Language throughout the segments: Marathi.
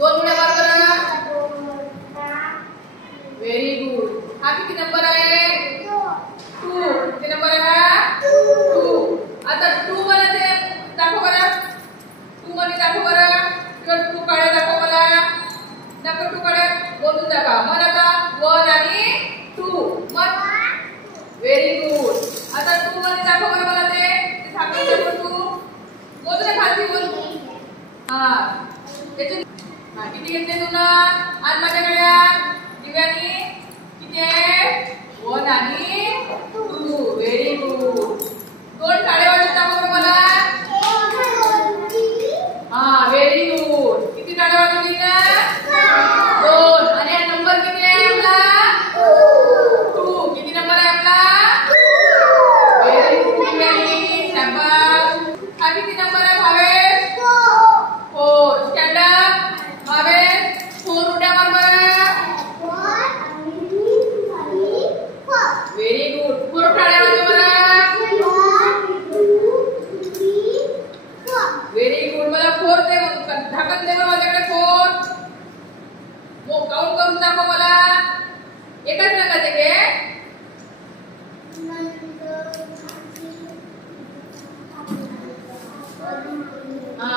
दोन उड्या मार बरं. Very good. हा किती नंबर आहे? 2. किती नंबर आहे हा? 2. आता 2 मला ते दाखव बरं. 2 मध्ये दाखव बरं. इकडे 2 काढे दाखव मला. दाखव 2 काढे बोलून दाखव. मग आता 1 आणि 2. मग व्हेरी गुड. आता 2 मध्ये दाखव बरं मला ते सांगायचं दाखव 2. बोल रे खाली बोल. हा त्याचे किती घेतले तू ना आज माझ्याकडे दिव्यानी किती आहे? 1 आणि 2. Very good. 2 टाळे वाजत दाखव बरं मला. हा व्हेरी गुड. किती टाळे वाजवली ना? 2. आणि हा नंबर किती आहे आपला? 2. किती नंबर आहे आपला? Very good. शाबास. हा किती नंबर आहे भावेश? 4. Stand up Bhavesh. 4 उड्या मार बरं. Very good. 4 टाळ्या वाजव बरं. Very good. मला 4 दे ढाकन दे बरं माझ्याकडे 4. काउंट करून दाखव मला. एकाच रंगाचे घे. हा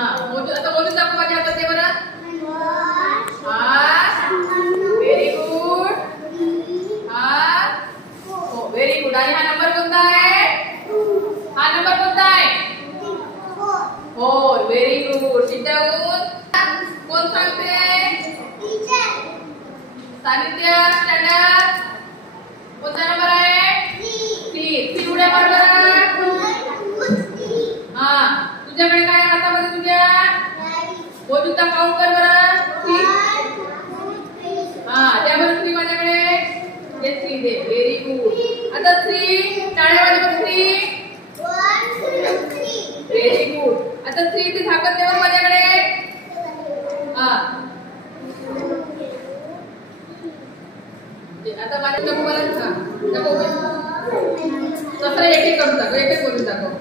आता बोलून दाखव माझ्या हातात दे बरं. हा व्हेरी गुड. हा व्हेरी गुड. आणि हा नंबर कोणता आहे? हा नंबर कोणता आहे? हो व्हेरी गुड. सिद्धाऊन कोण सांगते? सानिध्य. स्टँडर्ड कोणता नंबर आहे? 3. उड्या मार बरं. हा तुझ्याकडे काय आहे हातामध्ये तुझ्या? बोलून काउंट कर बरं. 3. हा द्या बरं 3 माझ्याकडे. हे 3 दे. Very good. आता 3 टाळ्या वाजव 3. Very good. आता 3 ते झाकण दे बरं माझ्याकडे. हा आता माझ्या दाखव मला. दाखव तसं एक करून दाखव. एक बोलून दाखव.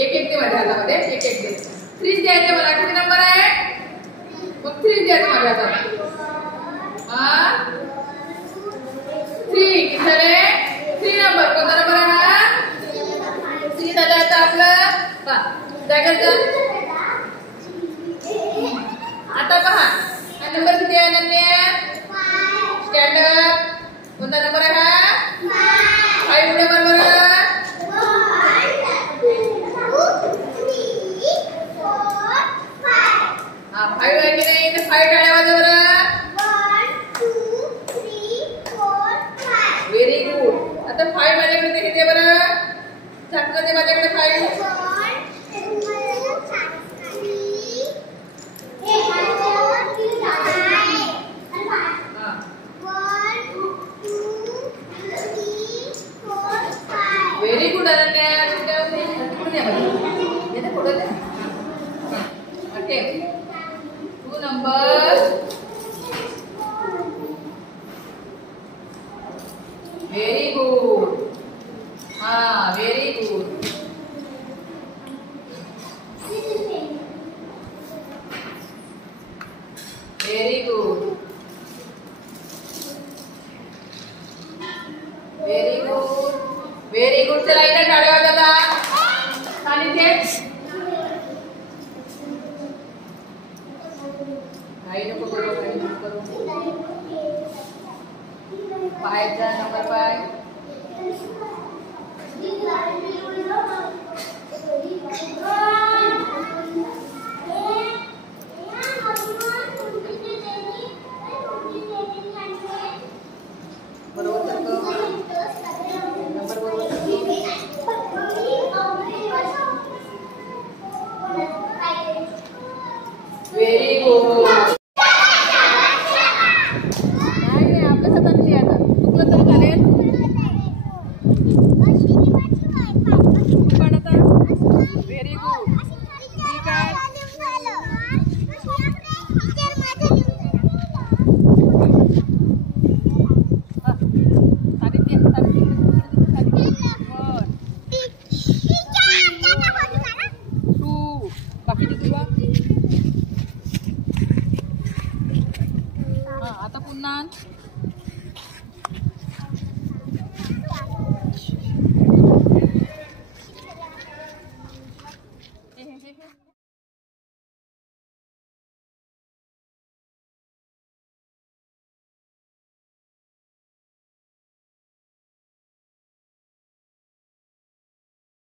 एक दे माझ्या हातामध्ये. एक दे. 3 द्यायचे मला. किती नंबर आहे? मग 3 द्यायचे माझ्या हातात. हा 3 किती झाले? 3 नंबर. कोणता नंबर आहे हा? 3 झालं आता आपलं. जागायचं. आता पहा हा नंबर किती आहे अनन्या? Stand up. कोणता नंबर आहे हा? 5 उड्या मार बरं. हा 5 आहे की नाही? तर 5 टाळ्या वाजव बरं. Very good. आता 5 माझ्याकडे किती आहे बरं? झाकलं ते माझ्याकडे 5. Very good Ananya. Okay 2 number. Very good. हा very good. Very good. Very good. Very good. चला इकडे टाळ्या वाजवता. खाली घे. काही नको करू. काही नको करू. पाहायचा नंबर 5. बरोबर नंबर बरोबर. Very good. नाही आपल्या हातात नाही. आता चुकलं तरी चालेल. पण आता व्हेरी गुड. ठीक आहे. बाकी आता पुन्हा